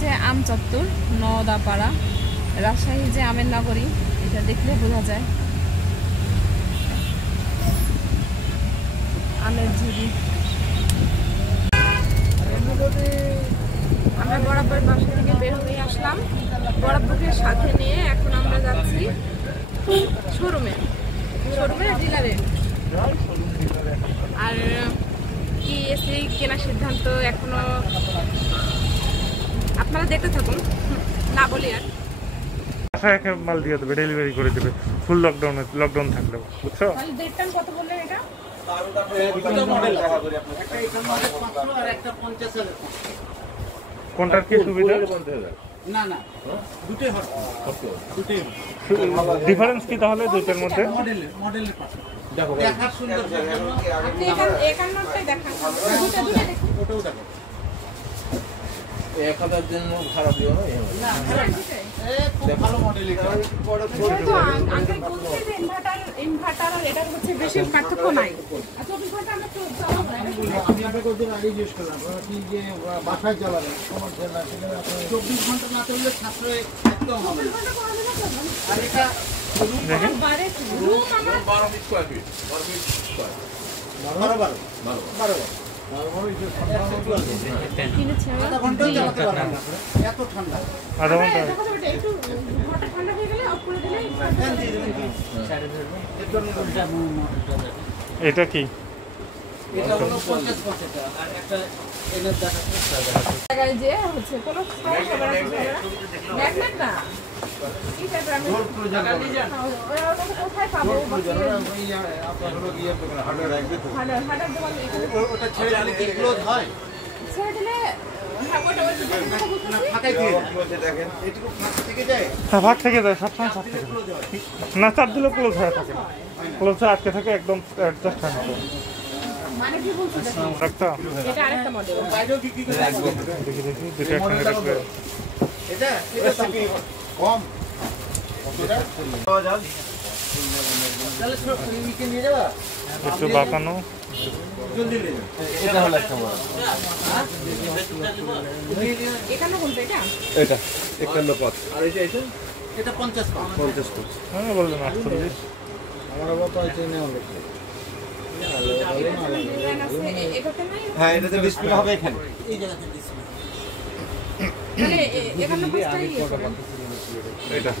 হচ্ছে আম চত্বর, নওদাপাড়া, রাজশাহী যে আমের নগরী, এটা দেখলে বোঝা যায়। আমের ঝুড়ি। আমরা বরাবর বাসা থেকে বের হয়ে আসলাম, বরাবরকে সাথে নিয়ে এখন আমরা যাচ্ছি শোরুমে, ডিলারে। আর কি এসি কেনার সিদ্ধান্ত এখনো আপনারা দেখতে থাকুন, না বলি আর। মাল দিয়ে দেবে, ডেলিভারি করে দেবে ফুল লকডাউন থাকলেও, বুঝছো? ডেটটা কত বললেন এটা? কোনটার কি সুবিধা? না না, দুটোই হট, দুটোই ডিফারেন্স কি তাহলে দুটোর মধ্যে? মডেলের পাশে দেখো, দেখার সুন্দর জন্য আপনি এখানটাই দেখান, দুটো দেখুন, ওটাও দেখো। 1000 জন্য খারাপ দিও না, না খুব ভালো মডেল এটা। তো আঙ্কেল বলছে যে ইনভার্টার আর এটার মধ্যে বেশি পার্থক্য নাই। আর 24 ঘন্টা আমরা তো চালাবো না। আমি আপনাকে ওদের আগে জিজ্ঞেস করলাম, আপনি যে বাসায় চালাবেন সমস্যা না, সেখানে আপনি 24 ঘন্টা না চললে সাশ্রয় একদম হবে না। আর এটা দেখেন বারে রুম আমরা 12 স্কয়ার ফিট, 12 ফিট স্কয়ার, 12 কিনেছি আধা ঘন্টা চালাতে পারবেন না, এত ঠান্ডা। আধা ঘন্টা। একটু ঘরটা ঠান্ডা হয়ে গেলে অফ করে দিলে এটা কি? এটা হলো 50% আর একটা এনার দেখাচ্ছে জায়গায় যে হচ্ছে কোনো সমস্যা ম্যাগনেট না, কি টাইপের আমি ওরা কোথায় পাবো? আপনার হলো গিয়ে হার্ডওয়্যার রাখবে তো, হার্ডার দোকান এখানে ওটা ছেড়ে দিলে কি ক্লোজ হয়? ছেড়ে দিলে ফাঁকাই দিয়ে দেখেন, এটুকু ফাঁকা থেকে যায়, হ্যাঁ, ভাগ থেকে যায়, সবসময় ভাগ থেকে ক্লোজ হয়। না, চাপ দিলে ক্লোজ হয়ে থাকে, ক্লোজ হয়ে আটকে থাকে, একদম অ্যাডজাস্ট হয় না। মানে কি বলছো? একটা এটা আরেকটা মডেল। বাইরেও বিক্রি করে রাখবো। দেখি দুটো একসঙ্গে রাখবে। এটা থেকে কম তাহলে ইকে নিয়ে যাবা, একটু বাঁকানো। জলদি নিয়ে যাও। এটা হলো একটা মডেল, এখানে কোনটা এটা? এটা 51 আর এটা এটা 50 কম। 50 হ্যাঁ, বললেন 48। আমার বাবা এটা নেওয়া লাগবে। ডিজাইন আছে এটাতে নাই? হ্যাঁ, এটাতে ডিসপ্লে হবে এখানে, এই জায়গাতে ডিসপ্লে। মানে এখানে পাঁচটাই করেন। এটা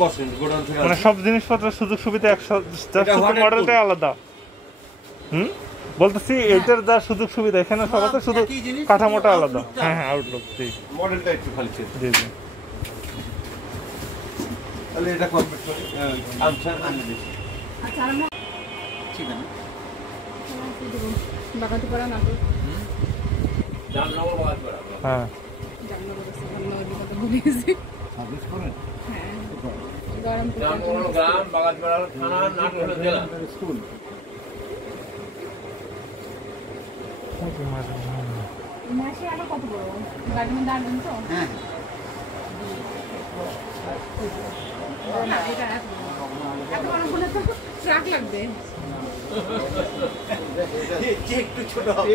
বসেন গোডাউন থেকে মানে সব জিনিসপত্রের সুযোগ সুবিধা মডেলটা আলাদা। বলতেছি এইটার যা সুযোগ সুবিধা এখানে সবাতে শুধু কাঠামোটা আলাদা। হ্যাঁ হ্যাঁ, আউটলুক। জি মডেলটা একটু খালি ছিল। জি জি। তাহলে এটা কমপ্লিট করে আনসার আনলে দিচ্ছি। আচ্ছা আমরা ঠিক আছে, বাগাতে পারা না তো জামনগর বাগাতপাড়া, হ্যাঁ, জামনগর কথা ভুলে গেছি। সার্ভিস করেন হ্যাঁ, গরম জামনগর গ্রাম, বাগাতপাড়া থানা, নাটোর জেলা। স্কুল। মাসে আরো কত বড় গাড়ির মধ্যে আনবেন তো? হ্যাঁ না, এটা এত বড় হলে তো ট্রাক লাগবে। একটু ছোট হবে,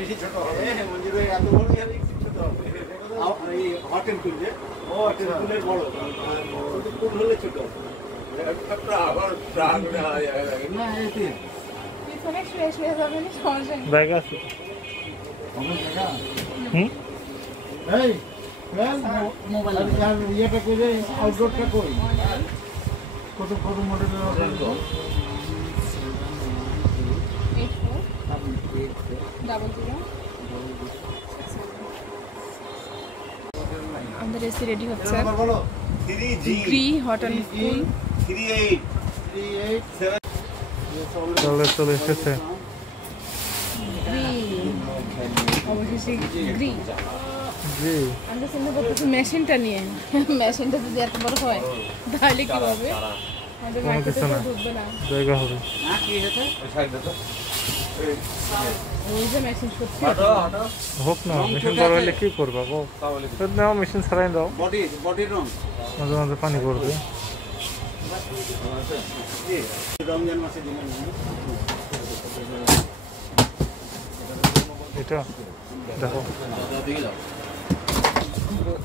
বেশি ছোট হবে। হ্যাঁ, মঞ্জুর ভাই এত বড় হবে, একটু ছোট হবে। এই হট এন্ড কুল যে হট এন্ড কুলের বড়, ওটা কুল হলে ছোট হবে। আবার প্রাণ না এতে পিছনে শেষ হয়ে যাবে না, সমস্যা নেই। জায়গা আছে। আমার জায়গা। হুম, এই মোবাইল আর ইয়েটা করে আউটডোরটা কই, কত কত মডেলের আছে? 8400 আমাদের এসি রেডি হচ্ছে। বলো গ্রি হট অ্যান্ড কুল 38 চলে এসেছে। গ্রি অবশেষে গ্রি। জি, আমরা চিন্তা করতেছি মেশিনটা নিয়ে, মেশিনটা যদি এত বড় হয় তাহলে কি হবে? আমাদের কোনো মার্কেটে কিছু তো না, ঢুকবে না। জায়গা হবে। না কি হয়েছে? ওই যে মেশিন সত্যি হোক না, মেশিন বড় হলে কি করবা গো? নাও, মেশিন ছাড়াই দাও, বডির রং মাঝে মাঝে পানি পড়বে। রমজান মাসে দিলেন এটা দেখো,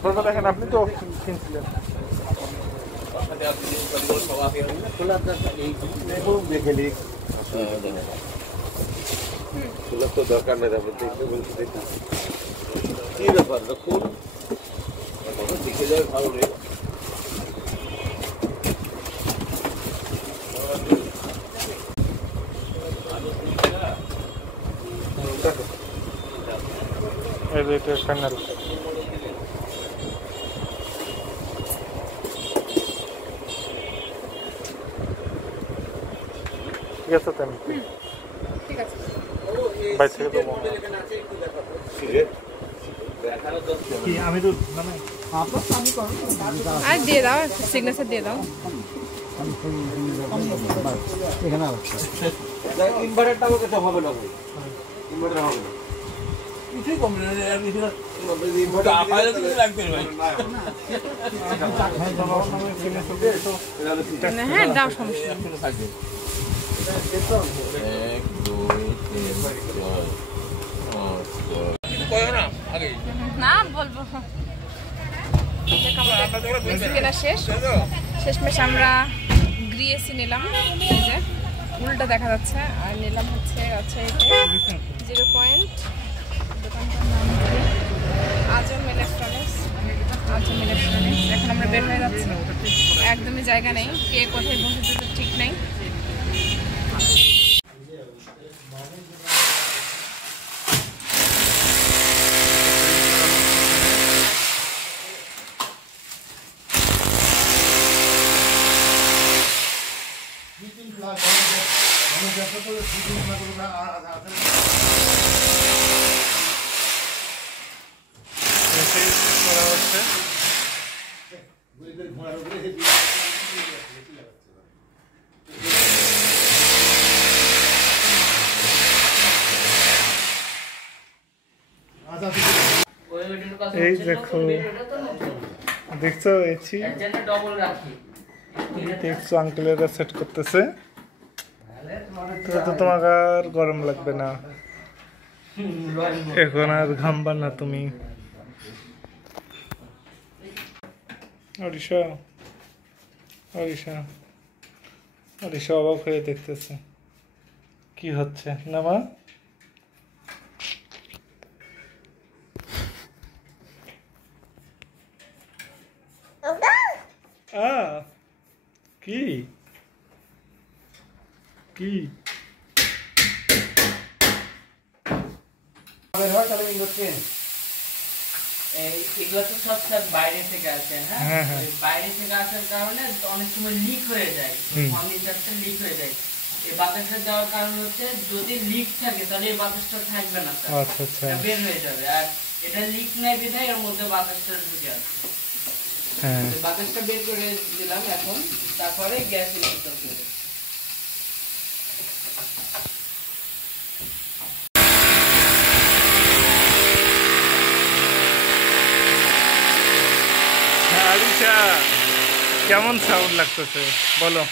প্রথমে দেখেন আপনি তো কিনছিলেন। খোলার তো দরকার নেই, তারপর দেখতে বলছি দেখি কি ব্যাপার খুব দেখে যায় ভালো নেই। এটা ফাইনাল। ঠিক আছে তাই ঠিক আছে। বাইরে থেকে দেবো কি আমি তো মানে আর দিয়ে দাও, সিগনেচার দিয়ে দাও। ইনভার্টারটা আমাকে তো হবে না ভাই, ইনভার্টার হবে না কিছুই কম না। হ্যাঁ দাও, সমস্যা না, বলবো কেনা শেষ। শেষমেশ আমরা গ্রিএসি নিলাম, এই যে উল্টা দেখা যাচ্ছে, আর নিলাম হচ্ছে এটা 0 পয়েন্ট। দোকানটার নাম হচ্ছে আজম ইলেকট্রনিক্স। আজম ইলেকট্রনিক্স। এখন আমরা বের হয়ে যাচ্ছি, একদমই জায়গা নেই, কে কোথায় বসেছে তো ঠিক নেই। করা হচ্ছে। এই দেখো, দেখছো এছি দেখছো আঙ্কেলেরা সেট করতেছে, তো তোমাকে আর গরম লাগবে না, এখন আর ঘামবা না তুমি। অরিশা অরিশা অরিশা অবাক হয়ে দেখতেছে কি হচ্ছে না মা। কি কি এগুলো তো সব বাইরে থেকে আসে। হ্যাঁ, বাইরে থেকে আসার কারণে অনেক সময় লিক হয়ে যায়, ফার্নিচারটা লিক হয়ে যায়। এই বাতাসটা দেওয়ার কারণ হচ্ছে যদি লিক থাকে তাহলে এই বাতাসটা থাকবে না, আচ্ছা আচ্ছা বের হয়ে যাবে। আর এটা লিক নাই বিধায় এর মধ্যে বাতাসটা ঢুকে আছে। হ্যাঁ, বাতাসটা বের করে দিলাম এখন, তারপরে গ্যাস ইনস্টল করব। আরিশা কেমন সাউন্ড লাগতেছে বলো।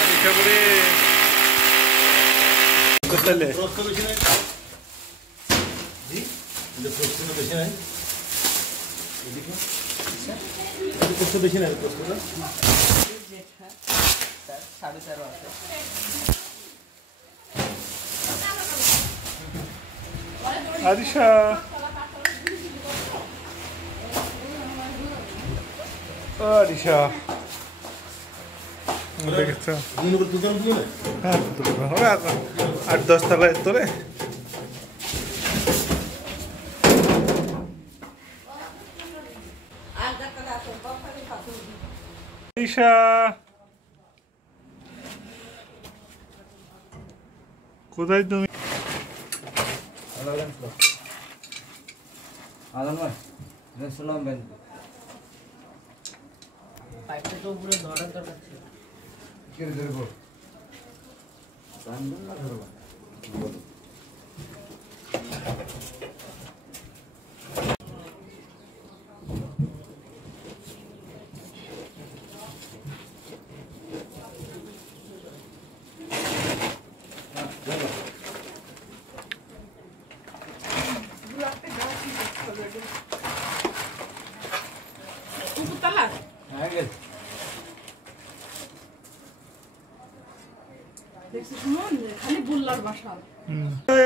আরিশা করে কোথালে প্রশ্ন বেশি নাই জি, প্রশ্ন বেশি নাই, এদিকে প্রশ্ন বেশি নাই, প্রশ্নটা 13.5 আছে। আরিশা আরিশা দেখেছ? হ্যাঁ 8-10 তলায় তোরে। আরিশা কোথায় তুমি? পাইপটা তো পুরো ধরার দরকার ছিল।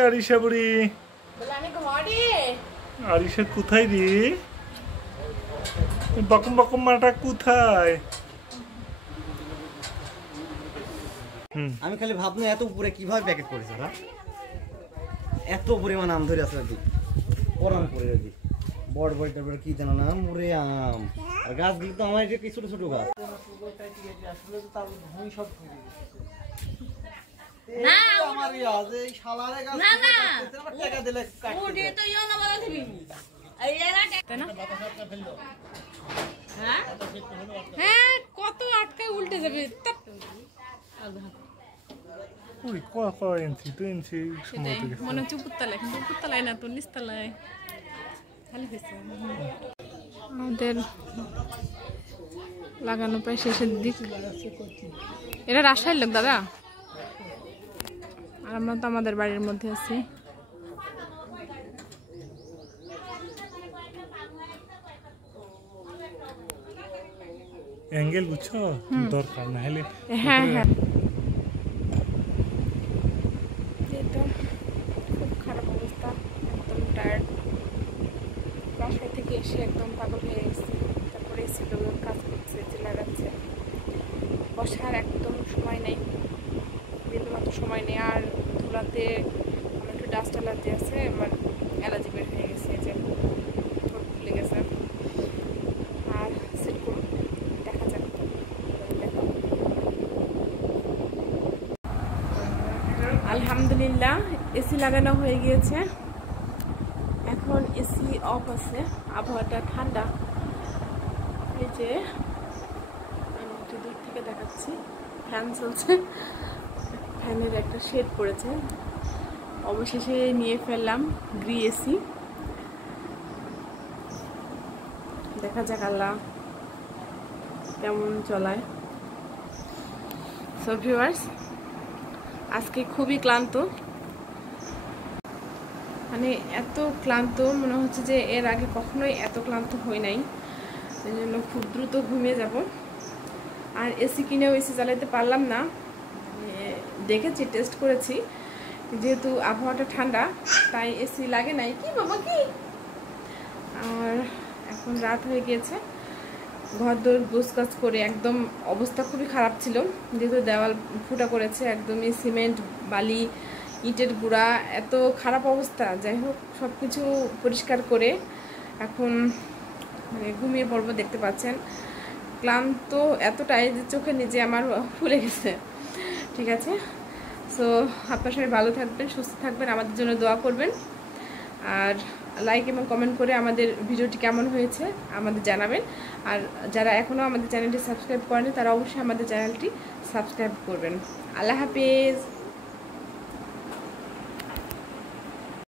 আরিশা বুড়ি, আরিশা কোথায় রে? বকম বকম মাটা কোথায়? আমি খালি ভাবনা এত উপরে কিভাবে প্যাকেট করেছে ওরা, এত পরিমাণ আম ধরে আছে নাকি পরান করে রেডি বড় বড়টার পরে কি জানো নাম মুরে আম, আর গাছগুলো তো আমার এটা কি ছোট ছোট গাছ। আসলে তো তার ভূমি সব না আমার ইয়াজ এই শালারে গাছ না না টাকা দিলে ওডি তো ইয়া না বলা দিবি এই এরা তাই না? হ্যাঁ, কত আটকায় উল্টে যাবে। ওই ক ইঞ্চি 2 ইঞ্চি সেটাই মনে হচ্ছে উপরতলায়, কিন্তু উপরতলায় না তো নিচতলায় খালি হয়েছে। আমাদের লাগানো প্রায় শেষের দিক। এরা রাজশাহীর লোক দাদা, আর আমরা তো আমাদের বাড়ির মধ্যে আছি। অ্যাঙ্গেল বুঝছো দরকার না হলে। হ্যাঁ হ্যাঁ, খুব খারাপ অবস্থা, একদম টায়ার্ড। বাসায় থেকে এসে একদম পাগল হয়ে গেছি। তারপরে এসিগুলো কাজ করছে, এসি লাগাচ্ছে, বসার একদম সময় নেই, বিন্দুমাত্র সময় নেই। আর ধুলাতে আমার একটু ডাস্ট অ্যালার্জি আছে, আমার অ্যালার্জি বের হয়ে গেছে, যে ঠোঁট ফুলে গেছে। আর সেট করুন, দেখা যাক। আলহামদুলিল্লাহ এসি লাগানো হয়ে গিয়েছে। এখন এসি অফ আছে, আবহাওয়াটা ঠান্ডা। এই যে আমি একটু দূর থেকে দেখাচ্ছি, ফ্যান চলছে, ফ্যানের একটা শেড পড়েছে। অবশেষে নিয়ে ফেললাম গ্রি এসি। দেখা যাক আল্লাহ কেমন চলায়। সো ভিউয়ার্স, আজকে খুবই ক্লান্ত, মানে এত ক্লান্ত মনে হচ্ছে যে এর আগে কখনোই এত ক্লান্ত হই নাই। এই জন্য খুব দ্রুত ঘুমিয়ে যাব। আর এসি কিনেও এসি চালাতে পারলাম না, দেখেছি, টেস্ট করেছি, যেহেতু আবহাওয়াটা ঠান্ডা তাই এসি লাগে নাই। কি বাবা কি? আর এখন রাত হয়ে গিয়েছে, ঘর দৌড় গোছগাছ করে একদম অবস্থা খুবই খারাপ ছিল, যেহেতু দেওয়াল ফুটা করেছে, একদমই সিমেন্ট বালি ইটের গুঁড়া, এত খারাপ অবস্থা। যাই হোক, সব কিছু পরিষ্কার করে এখন মানে ঘুমিয়ে পড়বো। দেখতে পাচ্ছেন ক্লান্ত এতটাই যে চোখের নিচে আমার ফুলে গেছে। ঠিক আছে, সো আপনার সবাই ভালো থাকবেন, সুস্থ থাকবেন, আমাদের জন্য দোয়া করবেন। আর লাইক এবং কমেন্ট করে আমাদের ভিডিওটি কেমন হয়েছে আমাদের জানাবেন। আর যারা এখনও আমাদের চ্যানেলটি সাবস্ক্রাইব করেনি তারা অবশ্যই আমাদের চ্যানেলটি সাবস্ক্রাইব করবেন। আল্লাহ হাফেজ।